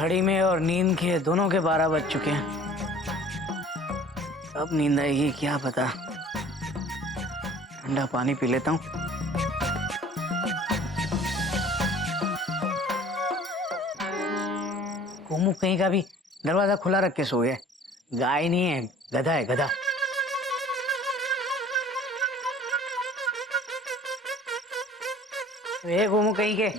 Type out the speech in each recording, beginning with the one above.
घड़ी में और नींद के दोनों के 12 बज चुके हैं। कब नींद आएगी क्या पता। ठंडा पानी पी लेता हूँ। गोमू कहीं का भी दरवाजा खुला रख के सो गया। गाय नहीं है, गधा है, गधा। ए गोमू कहीं के।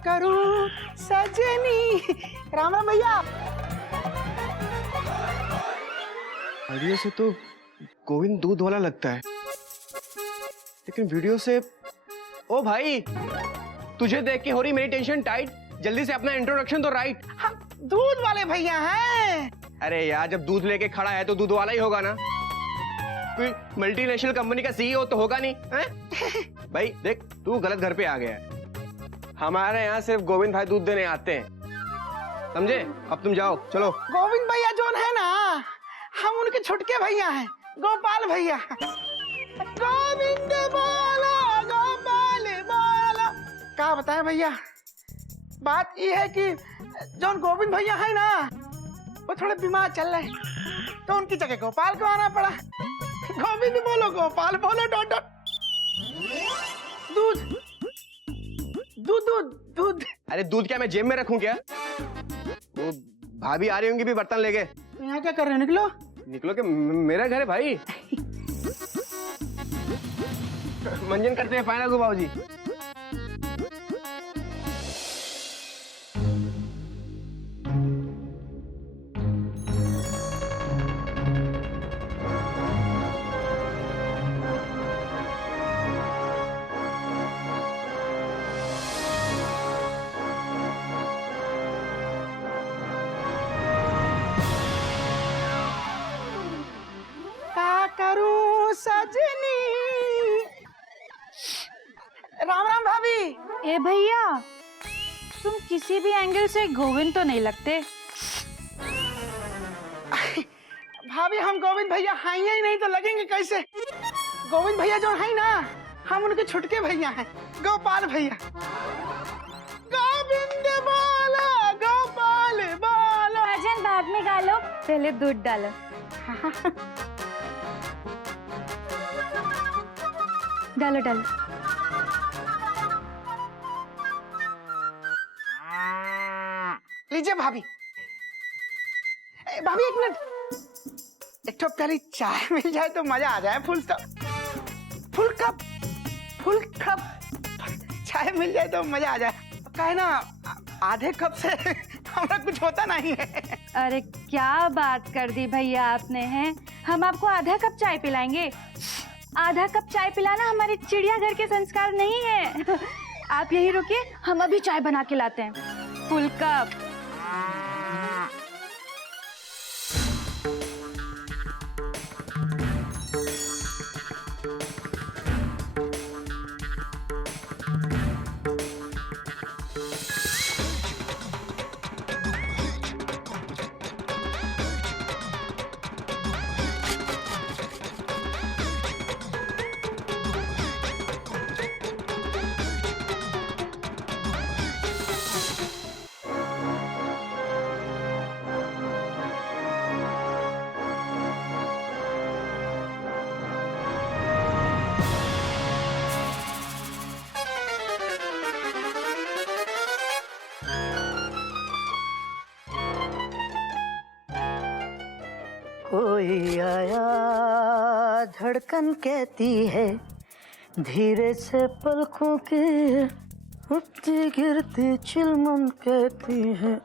करूं सजनी। राम राम भैया। ऑडियो से तो गोविंद दूध वाला लगता है, लेकिन वीडियो से ओ भाई, तुझे देख के हो रही मेरी टेंशन टाइट। जल्दी से अपना इंट्रोडक्शन तो राइट। हम दूध वाले भैया हैं। अरे यार, जब दूध लेके खड़ा है तो दूध वाला ही होगा ना। कोई मल्टीनेशनल कंपनी का सीईओ तो होगा नहीं है? भाई देख, तू गलत घर पे आ गया है। हमारे यहाँ सिर्फ गोविंद भाई दूध देने आते हैं, समझे? अब तुम जाओ, चलो। गोविंद भैया जो है ना, हम उनके छुटके भैया हैं, गोपाल भैया। गोविंद बाला, गोपाल बाला। क्या बताएं भैया, बात ये है कि जो गोविंद भैया है ना, वो थोड़े बीमार चल रहे हैं, तो उनकी जगह गोपाल को आना पड़ा। गोविंद बोलो, गोपाल बोलो, डॉट डॉट। दूध दूध दूध दूध। अरे दूध क्या मैं जेब में रखूं क्या? वो भाभी आ रही होंगी भी बर्तन लेके। यहाँ क्या कर रहे हो? निकलो निकलो के मेरा घर है भाई। मंजन करते हैं फाइनल को बाबूजी। करूं सजनी। राम राम भाभी। ए भैया, तुम किसी भी एंगल से गोविंद तो नहीं लगते। भाभी हम गोविंद भैया हैं ही नहीं तो लगेंगे कैसे? गोविंद भैया जो है ना, हम उनके छुटके भैया हैं, गोपाल भैया। गोविंद बाला, गोपाल बाला। भजन बाद में गा लो, पहले दूध डालो। डालो डालो। लीजिए भाभी। भाभी एक मिनट, एक तो प्यारी चाय मिल जाए तो मजा आ जाए। फुल कप चाय मिल जाए तो मजा आ जाए। क्या है ना, आधे कप से हमारा कुछ होता नहीं है। अरे क्या बात कर दी भैया आपने, हैं? हम आपको आधा कप चाय पिलाएंगे। आधा कप चाय पिलाना हमारे चिड़ियाघर के संस्कार नहीं है। आप यही रुकिए, हम अभी चाय बना के लाते हैं। Full cup. कोई आया धड़कन कहती है धीरे से पलकों की उठती गिरती चिलमन कहती है।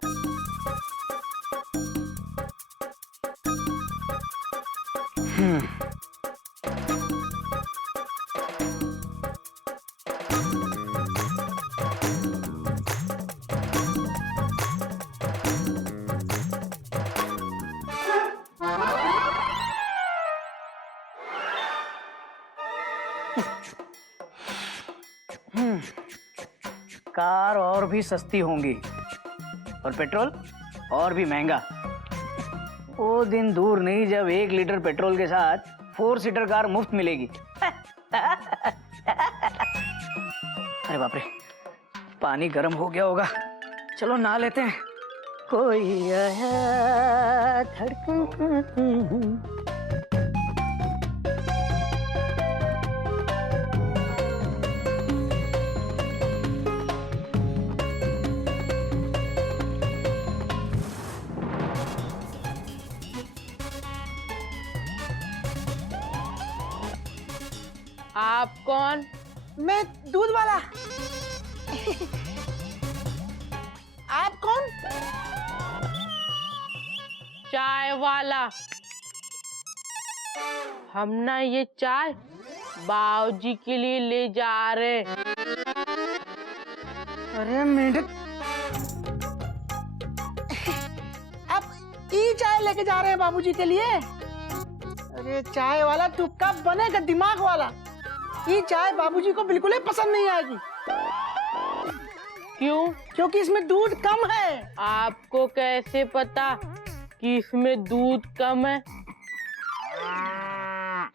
कार और भी सस्ती होंगी और पेट्रोल और भी महंगा। वो दिन दूर नहीं जब 1 लीटर पेट्रोल के साथ 4 सीटर कार मुफ्त मिलेगी। अरे बाप रे, पानी गर्म हो गया होगा, चलो नहा लेते हैं। कोई आया धड़कन कहती है। आप कौन? मैं दूध वाला। आप कौन? चाय वाला। हम ना ये चाय बाबूजी के लिए ले जा रहे। अरे मेढक, आप ई चाय लेके जा रहे हैं बाबूजी के लिए? अरे चाय वाला तू कब बनेगा दिमाग वाला? ये चाय बाबूजी को बिल्कुल ही पसंद नहीं आएगी। क्यों? क्योंकि इसमें दूध कम है। आपको कैसे पता कि इसमें दूध कम है?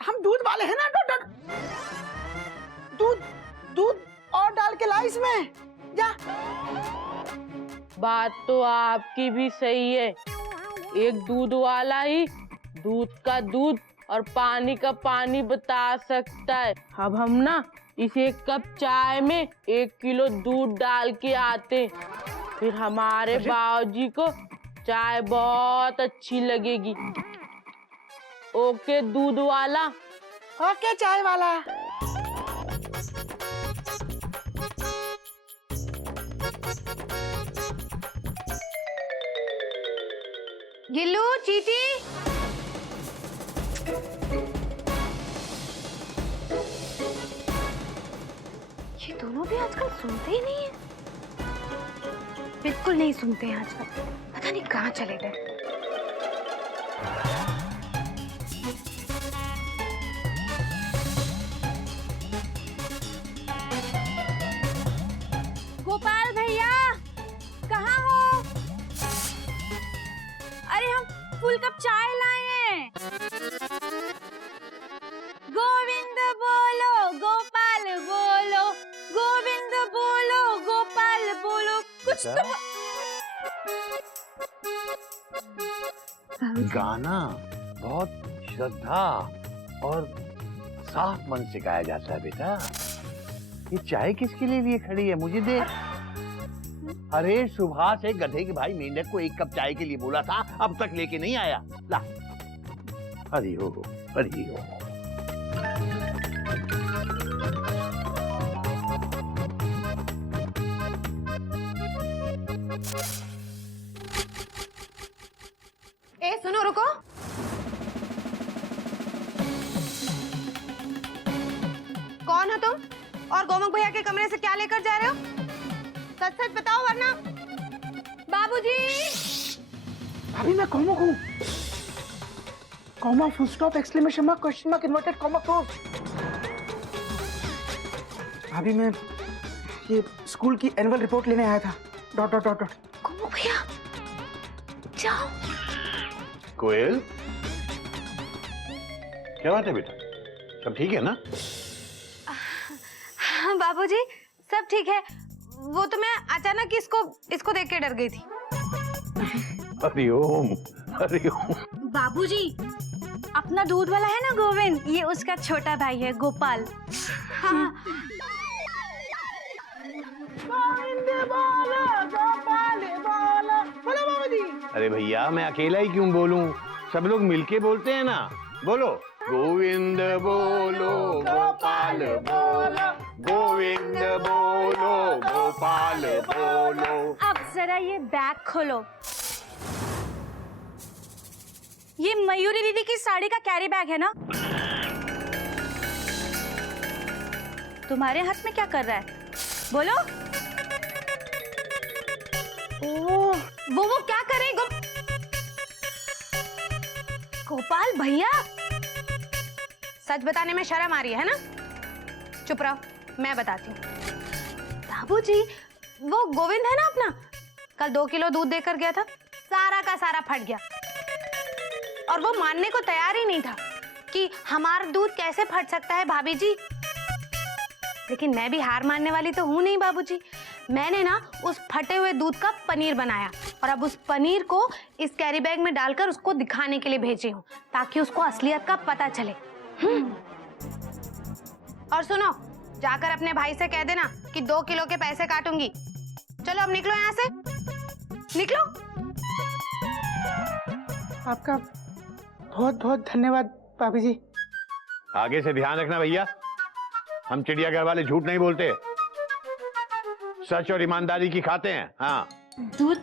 हम दूध वाले हैं ना। दूध दूध और डाल के ला इसमें जा। बात तो आपकी भी सही है। एक दूध वाला ही दूध का दूध और पानी का पानी बता सकता है। अब हम ना इस 1 कप चाय में 1 किलो दूध डाल के आते, फिर हमारे बाबूजी को चाय बहुत अच्छी लगेगी। ओके दूध वाला। ओके चाय वाला। गिल्लू, चीटी, ये दोनों भी आजकल सुनते ही नहीं है। बिल्कुल नहीं सुनते हैं आजकल, पता नहीं कहाँ चले गए। गोपाल भैया, कहाँ हो? अरे हम फुल कप चाय लाए हैं। गोविंद बोलो, गोपाल बोलो, गोविंद बोलो, गोपाल बोलो, कुछ तो गाना बहुत श्रद्धा और साफ मन से गाया जाता है बेटा। ये चाय किसके लिए खड़ी है, मुझे दे। अरे सुबह से गधे के भाई मेंढक को 1 कप चाय के लिए बोला था, अब तक लेके नहीं आया। ला, हरि हो, हरि हो। ए सुनो, रुको। कौन हो तुम और गोमुख भैया के कमरे से क्या लेकर जा रहे हो? सच सच बताओ वरना। बाबूजी। अभी मैं कॉमा हूँ। Comma, full stop, exclamation mark, question mark, inverted comma, close. अभी मैं ये स्कूल की एनुअल रिपोर्ट लेने आया था। Dot dot dot dot. Gomukh भैया, जाओ। कोयल, क्या बात है बेटा, सब ठीक है ना? हाँ बाबूजी, सब ठीक है। वो तो मैं अचानक इसको देख के डर गई थी। हरिओम, हरिओम। बाबूजी, अपना दूध वाला है ना गोविंद, ये उसका छोटा भाई है गोपाल। हाँ। गोविंद बोलो, गोपाल बोलो। बोलो बाबूजी। अरे भैया, मैं अकेला ही क्यों बोलूं? सब लोग मिलके बोलते हैं ना, बोलो गोविंद बोलो गोपाल बोलो, गोविंद बोलो गोपाल बोलो। अब जरा ये बैग खोलो। ये मयूरी दीदी की साड़ी का कैरी बैग है ना? तुम्हारे हाथ में क्या कर रहा है? बोलो। वो क्या कर रहे? गोपाल भैया, सच बताने में शर्म आ रही है ना? चुप रहो, मैं बताती हूँ। बाबूजी, वो गोविंद है ना अपना, कल 2 किलो दूध देकर गया था, सारा का सारा फट गया। और वो मानने को तैयार ही नहीं था कि हमारा दूध कैसे फट सकता है भाभी जी। लेकिन मैं भी हार मानने वाली तो हूं नहीं बाबूजी। मैंने ना उस फटे हुए दूध का पनीर बनाया और अब उस पनीर को इस कैरी बैग में डालकर उसको दिखाने के लिए भेजी हूँ, ताकि उसको असलियत का पता चले। और सुनो, जाकर अपने भाई से कह देना कि 2 किलो के पैसे काटूंगी। चलो अब निकलो यहाँ से, निकलो। आपका बहुत बहुत धन्यवाद भाभी जी। आगे से ध्यान रखना भैया, हम चिड़ियाघर वाले झूठ नहीं बोलते, सच और ईमानदारी की खाते हैं। हाँ, दूध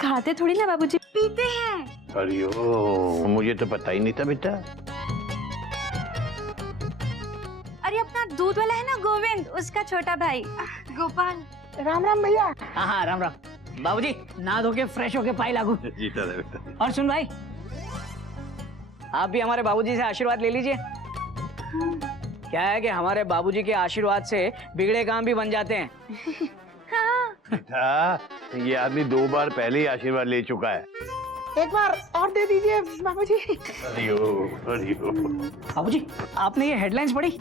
खाते थोड़ी ना बाबूजी, पीते हैं। अरे ओ, मुझे तो पता ही नहीं था बेटा। अरे अपना दूध वाला है ना गोविंद, उसका छोटा भाई गोपाल। राम राम भैया। हाँ हाँ, राम राम बाबूजी। नहा धो के फ्रेश होके पाई लागू। जीता रहे बेटा। और सुन भाई, आप भी हमारे बाबूजी से आशीर्वाद ले लीजिए। क्या है कि हमारे बाबूजी के आशीर्वाद से बिगड़े काम भी बन जाते हैं। बेटा, ये आदमी 2 बार पहले ही आशीर्वाद ले चुका है। एक बार और दे दीजिए बाबूजी। अरियो, अरियो। बाबूजी, आपने ये हेडलाइंस पढ़ी?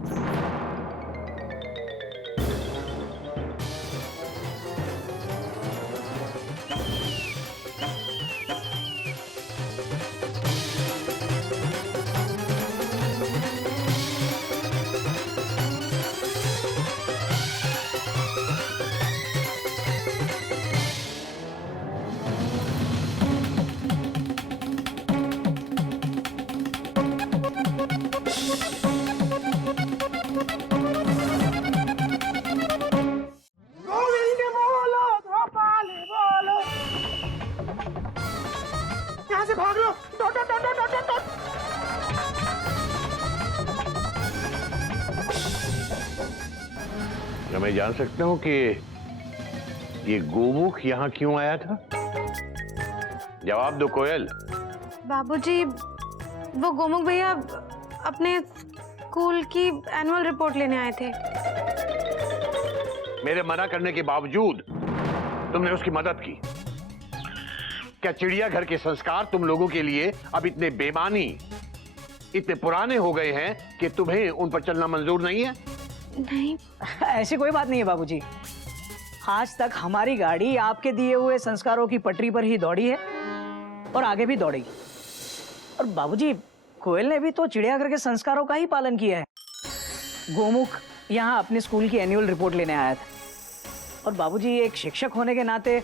गोविंद बोलो गोपाल बोलो। यहाँ से भाग लो। डो, डो, डो, डो, डो, डो, डो। क्या मैं जान सकता हूँ कि ये गोमुख यहाँ क्यों आया था? जवाब दो कोयल। बाबूजी, वो गोमुख भैया अपने स्कूल की एनुअल रिपोर्ट लेने आए थे। मेरे मना करने के बावजूद तुमने उसकी मदद की। क्या चिड़ियाघर के संस्कार तुम लोगों के लिए अब इतने बेमानी, इतने पुराने हो गए हैं कि तुम्हें उन पर चलना मंजूर नहीं है? नहीं। ऐसी कोई बात नहीं है बाबूजी। आज तक हमारी गाड़ी आपके दिए हुए संस्कारों की पटरी पर ही दौड़ी है और आगे भी दौड़ेगी। और बाबूजी, कोयल ने भी तो चिड़ियाघर के संस्कारों का ही पालन किया है। गोमुख यहाँ अपने स्कूल की एनुअल रिपोर्ट लेने आया था। और बाबूजी, एक शिक्षक होने के नाते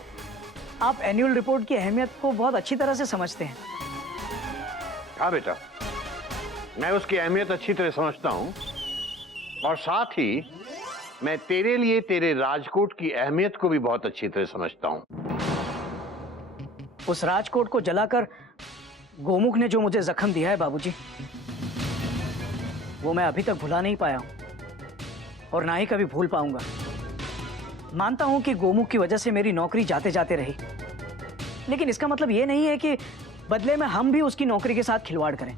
आप एनुअल रिपोर्ट की अहमियत को बहुत अच्छी तरह से समझते हैं। हाँ बेटा, मैं उसकी अहमियत अच्छी तरह समझता हूँ और साथ ही मैं तेरे लिए तेरे राजकोट की अहमियत को भी बहुत अच्छी तरह समझता हूँ। उस राजकोट को जलाकर गोमुख ने जो मुझे जख्म दिया है बाबूजी, वो मैं अभी तक भुला नहीं पाया हूं और ना ही कभी भूल पाऊंगा। मानता हूं कि गोमुख की वजह से मेरी नौकरी जाते जाते रही, लेकिन इसका मतलब ये नहीं है कि बदले में हम भी उसकी नौकरी के साथ खिलवाड़ करें।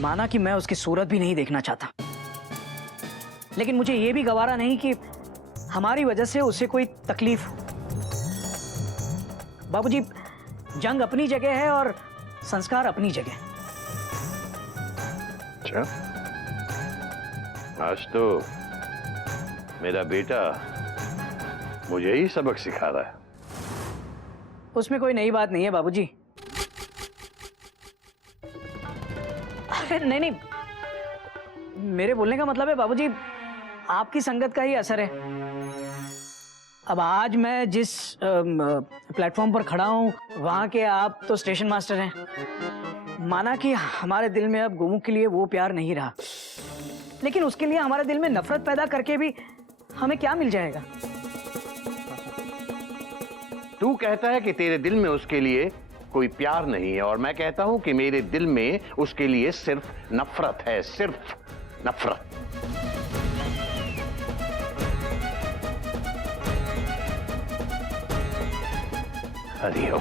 माना कि मैं उसकी सूरत भी नहीं देखना चाहता, लेकिन मुझे ये भी गवारा नहीं कि हमारी वजह से उसे कोई तकलीफ हो। बाबूजी, जंग अपनी जगह है और संस्कार अपनी जगह। अच्छा, आज तो मेरा बेटा मुझे ही सबक सिखा रहा है। उसमें कोई नई बात नहीं है बाबूजी। अरे नहीं नहीं, मेरे बोलने का मतलब है बाबूजी, आपकी संगत का ही असर है। अब आज मैं जिस प्लेटफॉर्म पर खड़ा हूँ, वहाँ के आप तो स्टेशन मास्टर हैं। माना कि हमारे दिल में अब गोमुख के लिए वो प्यार नहीं रहा, लेकिन उसके लिए हमारे दिल में नफरत पैदा करके भी हमें क्या मिल जाएगा? तू कहता है कि तेरे दिल में उसके लिए कोई प्यार नहीं है, और मैं कहता हूं कि मेरे दिल में उसके लिए सिर्फ नफरत है, सिर्फ नफरत। हरिओम,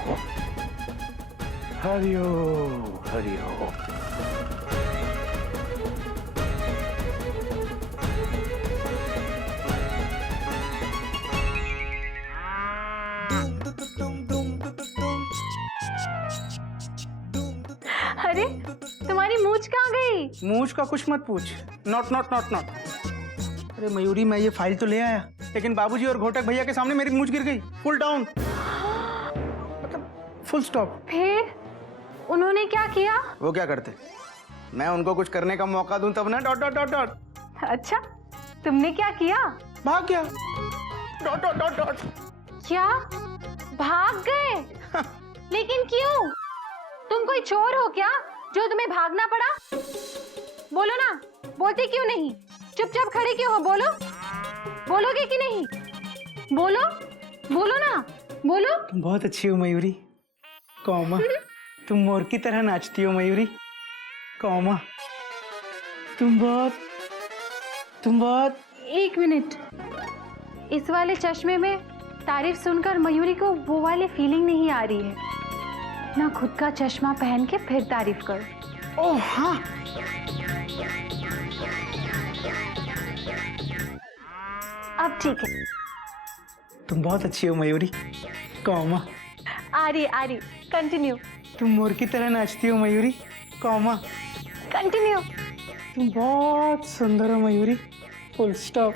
हरिओम, हरिओम। अरे तुम्हारी मूंछ कहाँ गई? मूछ का कुछ मत पूछ। Not not not not. अरे मयूरी, मैं ये फाइल तो ले आया, लेकिन बाबूजी और घोटक भैया के सामने मेरी मूछ गिर गई। फुल डाउन, मतलब फुल स्टॉप। फिर उन्होंने क्या किया? वो क्या करते, मैं उनको कुछ करने का मौका दूं तब ना। Dot dot dot dot. अच्छा, तुमने क्या किया? भाग गया। Dot dot dot dot. क्या भाग गए? लेकिन क्यों? तुम कोई चोर हो क्या जो तुम्हें भागना पड़ा? बोलो ना, बोलते क्यों नहीं? चुपचाप खड़े क्यों हो? बोलो, बोलोगे कि नहीं? बोलो, बोलो ना, बोलो। तुम बहुत अच्छी हो मयूरी, कौमा। तुम मोर की तरह नाचती हो मयूरी, कौमा। तुम बहुत। एक मिनट, इस वाले चश्मे में तारीफ सुनकर मयूरी को वो वाली फीलिंग नहीं आ रही है ना। खुद का चश्मा पहन के फिर तारीफ करो। ओह हाँ, अब ठीक है। तुम बहुत अच्छी हो मयूरी, कौमा। आ रही, कंटिन्यू। तुम मोर की तरह नाचती हो मयूरी, कौमा। कंटिन्यू। तुम बहुत सुंदर हो मयूरी, फुल स्टॉप।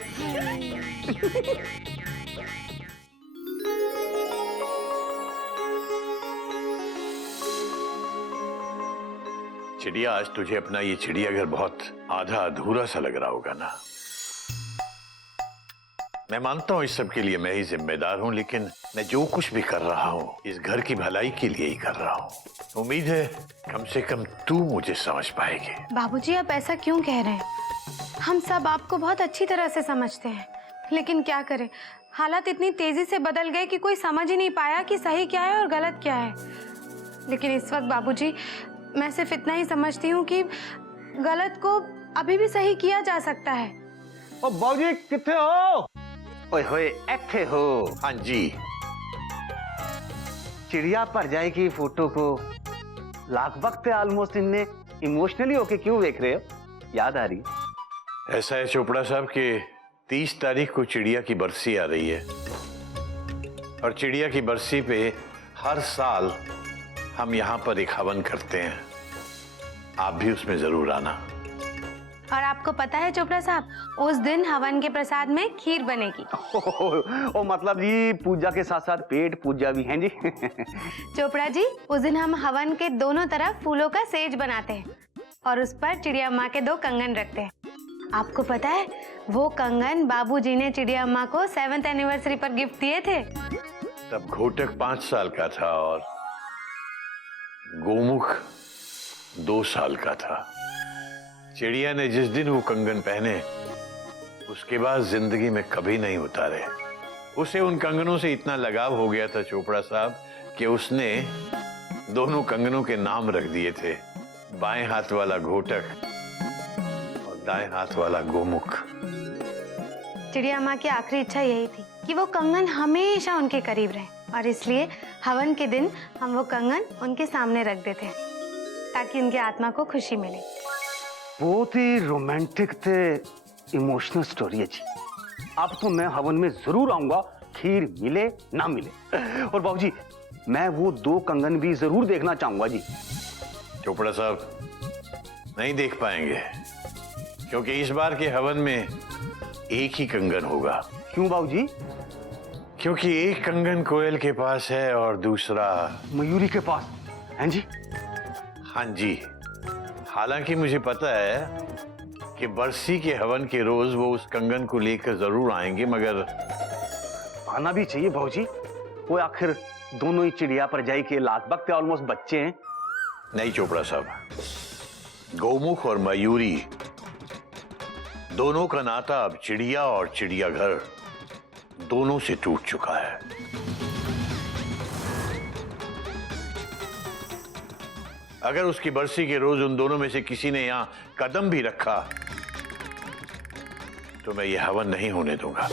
चिड़िया, आज तुझे अपना ये चिड़ियाघर बहुत आधा अधूरा सा लग रहा होगा ना। मैं मानता हूँ इस सब के लिए मैं ही जिम्मेदार हूँ, लेकिन मैं जो कुछ भी कर रहा हूँ इस घर की भलाई के लिए ही कर रहा हूँ। उम्मीद है कम से कम तू मुझे समझ पाएगी। बाबूजी, आप ऐसा क्यों कह रहे हैं? हम सब आपको बहुत अच्छी तरह से समझते हैं, लेकिन क्या करें, हालात इतनी तेजी से बदल गए कि कोई समझ ही नहीं पाया कि सही क्या है और गलत क्या है। लेकिन इस वक्त बाबूजी, मैं सिर्फ इतना ही समझती हूँ कि गलत को अभी भी सही किया जा सकता है। ओ बाबूजी, किथे हो? ओए होए, ऐथे हो? हाँ जी। चिड़िया पर जाएगी फोटो को लाख वक्त ऑलमोस्ट इनने इमोशनली होके क्यों देख रहे हो? याद आ रही? ऐसा है चोपड़ा साहब कि 30 तारीख को चिड़िया की बरसी आ रही है, और चिड़िया की बरसी पे हर साल हम यहाँ पर एक हवन करते हैं। आप भी उसमें जरूर आना। और आपको पता है चोपड़ा साहब, उस दिन हवन के प्रसाद में खीर बनेगी। ओ मतलब जी पूजा के साथ साथ पेट पूजा भी है जी। चोपड़ा जी, उस दिन हम हवन के दोनों तरफ फूलों का सेज बनाते हैं और उस पर चिड़िया माँ के 2 कंगन रखते हैं। आपको पता है, वो कंगन बाबूजी ने चिड़िया माँ को 7th एनिवर्सरी पर गिफ्ट दिए थे। तब घोटक 5 साल का था और गोमुख 2 साल का था। चिड़िया ने जिस दिन वो कंगन पहने उसके बाद जिंदगी में कभी नहीं उतारे। उसे उन कंगनों से इतना लगाव हो गया था चोपड़ा साहब कि उसने दोनों कंगनों के नाम रख दिए थे, बाएं हाथ वाला घोटक और दाएं हाथ वाला गोमुख। चिड़िया माँ की आखिरी इच्छा यही थी कि वो कंगन हमेशा उनके करीब रहे, और इसलिए हवन के दिन हम वो कंगन उनके सामने रख देते हैं ताकि उनकी आत्मा को खुशी मिले। बहुत ही रोमांटिक थे, इमोशनल स्टोरी है जी। अब तो मैं हवन में जरूर आऊंगा, खीर मिले ना मिले। और बाबूजी, मैं वो 2 कंगन भी जरूर देखना चाहूंगा जी। चोपड़ा साहब नहीं देख पाएंगे, क्योंकि इस बार के हवन में एक ही कंगन होगा। क्यों बाबूजी? क्योंकि एक कंगन कोयल के पास है और दूसरा मयूरी के पास हैं जी। हाँ जी। हालांकि मुझे पता है कि बरसी के हवन के रोज वो उस कंगन को लेकर जरूर आएंगे, मगर आना भी चाहिए बाबूजी। वो आखिर दोनों ही चिड़िया पर जाई के लगभग ऑलमोस्ट बच्चे हैं। नहीं चोपड़ा साहब, गौमुख और मयूरी दोनों का नाता अब चिड़िया और चिड़ियाघर दोनों से टूट चुका है। अगर उसकी बरसी के रोज उन दोनों में से किसी ने यहां कदम भी रखा तो मैं ये हवन नहीं होने दूंगा।